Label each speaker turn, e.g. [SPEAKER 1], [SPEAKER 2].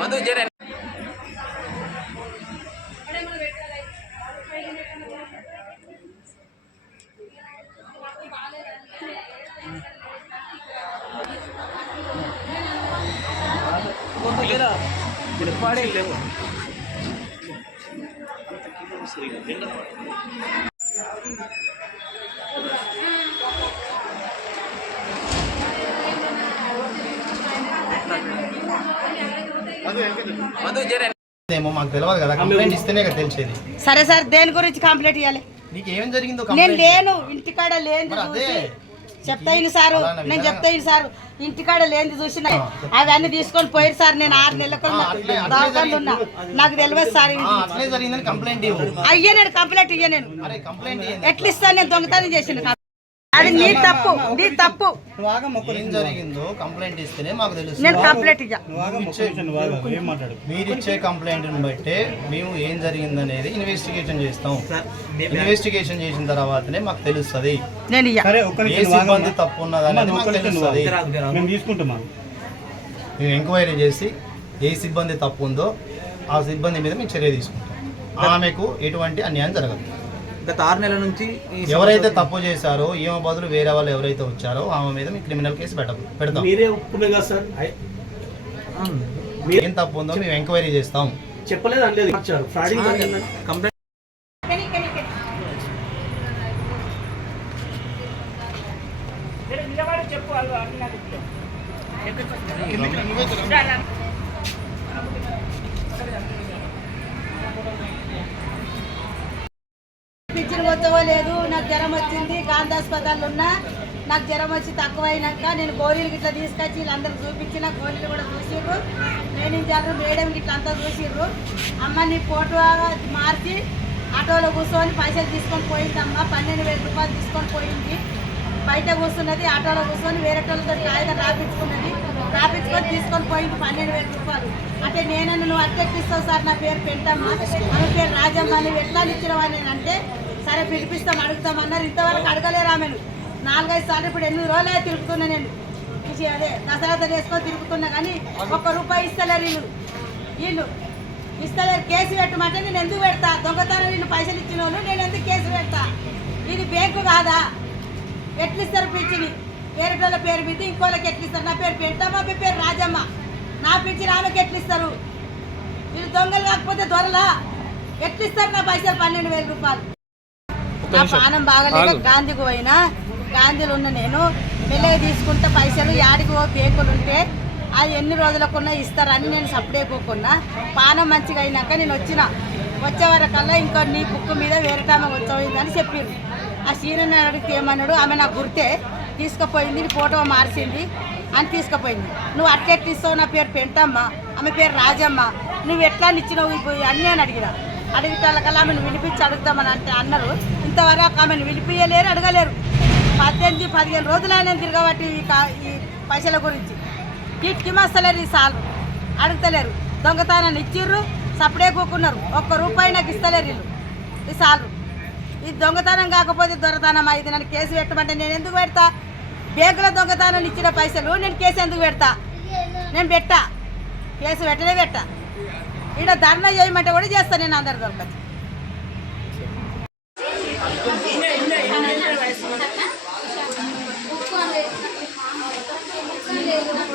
[SPEAKER 1] మధు జరే పాడే లేవు
[SPEAKER 2] ఏమో మాకు తెలియదు కదా కంప్లైంట్ ఇస్తేనే కదా తెలిసేది.
[SPEAKER 3] సరే సార్ దేని గురించి కంప్లైంట్ ఇవ్వాలి
[SPEAKER 2] నీకు ఏం జరిగిందో
[SPEAKER 3] నేను లేను ఇంటికాడ లేని
[SPEAKER 2] అదే.
[SPEAKER 3] చెప్తా ఇను సారు. నేను. చెప్తా ఇను సారు. ఇంటికాడ లేనిది చూసి నా- అవన్నీ తీసుకొని పోయారు సార్. నేను ఆరు నెలలకు ఉన్నా. నాకు తెలియదు సార్ అయ్యే నేను కంప్లైంట్ ఇయ్య నేను. ఎట్లా ఇస్తాను? నేను దొంగతనం చేసిన అది నీ తప్పు నీ తప్పు.
[SPEAKER 2] ఏం జరిగిందో కంప్లైంట్ ఇస్తేనే మాకు తెలుసు
[SPEAKER 3] నేను కంప్లైంట్ ఇయ్య.
[SPEAKER 2] మీరు ఇచ్చే కంప్లైంట్ బట్టే మేము ఏం జరిగిందనేది ఇన్వెస్టిగేషన్ చేస్తాం. ఇన్వెస్టిగేషన్ చేసిన తర్వాతనే మాకు తెలుస్తుంది. ఏ
[SPEAKER 4] నిమిషం
[SPEAKER 2] సిబ్బంది తప్పు ఉన్నదనేది మాకు తెలుస్తుంది.
[SPEAKER 4] మేము
[SPEAKER 2] ఎంక్వైరీ చేసి ఏ సిబ్బంది తప్పు ఉందో ఆ సిబ్బంది మీద మేము చర్య తీసుకుంటాం. ఆమెకు ఎటువంటి అన్యాయం జరగదు.
[SPEAKER 1] గత ఆరు నెలల నుంచి
[SPEAKER 2] ఎవరైతే తప్పు చేశారో ఈమె బదులు వేరే వాళ్ళు ఎవరైతే వచ్చారో ఆమె మీద మేము క్రిమినల్ కేసు పెట్ట పెడతాం.
[SPEAKER 4] మీరే ఒప్పుకునే కదా సార్?
[SPEAKER 2] ఏం తప్పు ఉందో మేము ఎంక్వైరీ చేస్తాం.
[SPEAKER 4] చెప్పలేదు అనలేదు. ఇచ్చారు ఫ్రాడింగ్ జరిగిందని
[SPEAKER 1] కంప్లైంట్
[SPEAKER 3] నాకు జ్వరం వచ్చింది గాంధీ హాస్పిటల్ ఉన్నా నాకు జ్వరం వచ్చి తక్కువైనాక నేను గోళీలు గిట్లా తీసుకొచ్చి వీళ్ళందరూ చూపించిన గోళీలు కూడా చూసిర్రు నేను ఇంటారు మేడం గిట్లా అంతా చూసిర్రు అమ్మ నీ ఫోటో మార్చి ఆటోలో కూర్చొని పైసలు తీసుకొని పోయిందమ్మ. పన్నెండు వేల రూపాయలు తీసుకొని పోయింది. బయట కూర్చున్నది ఆటోలో కూర్చొని వేరే వాళ్ళతో కాగితం రాపించుకున్నది. రాపించుకొని తీసుకొని పోయింది పన్నెండు వేల రూపాయలు. అంటే నేను నువ్వు అట్టెక్కిస్తావు సార్ నా పేరు పెంటమ్మ. ఆమె పేరు రాజమ్మ నువ్వు ఎట్లా ఇచ్చినవా నేను సరే పిలిపిస్తాం అడుగుతామన్నారు ఇంతవరకు అడగలేరు ఆమెను నాలుగైదు సార్లు ఇప్పుడు ఎనిమిది రోజులే తిరుగుతున్నా నేను. అదే దసరా చేసుకొని తిరుగుతున్నా కానీ ఒక్క రూపాయి ఇస్తలేరు వీళ్ళు. వీళ్ళు ఇస్తలేరు. కేసు పెట్టమంటే నేను ఎందుకు పెడతా? దొంగతనం వీళ్ళు పైసలు ఇచ్చిన వాళ్ళు నేను ఎందుకు కేసు పెడతా? ఇది బ్యాంకు కాదా? ఎట్లిస్తారు పిచ్చిని? వేరేటోళ్ళ పేరు మీద ఇంకోళ్ళకి ఎట్లిస్తారు? నా పేరు పెంటమ్మ మీ పేరు రాజమ్మ. నా పిచ్చిని ఆమెకి ఎట్లిస్తారు? వీళ్ళు దొంగలు కాకపోతే దొరలా? ఎట్లిస్తారు నా పైసలు పన్నెండు వేల రూపాయలు? నా పానం బాగలేక గాంధీకి పోయినా గాంధీలో ఉన్న నేను మెల్లగా తీసుకుంటే పైసలు యాడికి ఓ పేకులు ఉంటే అది ఎన్ని రోజులకున్నా ఇస్తారని నేను సప్పుడే పోకున్నా. పానం మంచిగా అయినాక నేను వచ్చిన. వచ్చే వరకల్లా ఇంకా నీ బుక్ మీద వేరేటామె వచ్చేయిందని చెప్పిండు ఆ సీనియర్ అడిగితే ఏమన్నాడు ఆమె నాకు గుర్తే తీసుకుపోయింది ఫోటో మార్చింది అని తీసుకుపోయింది. నువ్వు అట్లెట్లు ఇస్తావు నా పేరు పెంటమ్మ ఆమె పేరు రాజమ్మ నువ్వు ఎట్లా అన్నీ అని అడిగిన. అడిగితే ఆమెను వినిపించి అడుగుతామని అంటే అన్నారు. ఇంతవరకు ఆమెను వినిపించలేరు అడగలేరు. పద్దెనిమిది పదిహేను రోజులైనా తిరగబట్టి ఈ ఈ పైసల గురించి. కిట్కి మస్తలేరు ఈ సార్లు. అడుగుతలేరు. దొంగతనాన్ని ఇచ్చిర్రు సప్పుడే కూకున్నారు. ఒక్క రూపాయి నాకు ఇస్తలేరు వీళ్ళు ఈ సార్లు. ఈ దొంగతనం కాకపోతే దొరతనం. ఇది నన్ను కేసు పెట్టమంటే నేను ఎందుకు పెడతా? బ్యాంకులో దొంగతనం ఇచ్చిన పైసలు నేను కేసు ఎందుకు పెడతా? నేను పెట్టా. కేసు పెట్టనే పెట్టా. ఈడ ధర్నా చేయమంటే కూడా చేస్తాను నేను అందరి దొరకచ్చు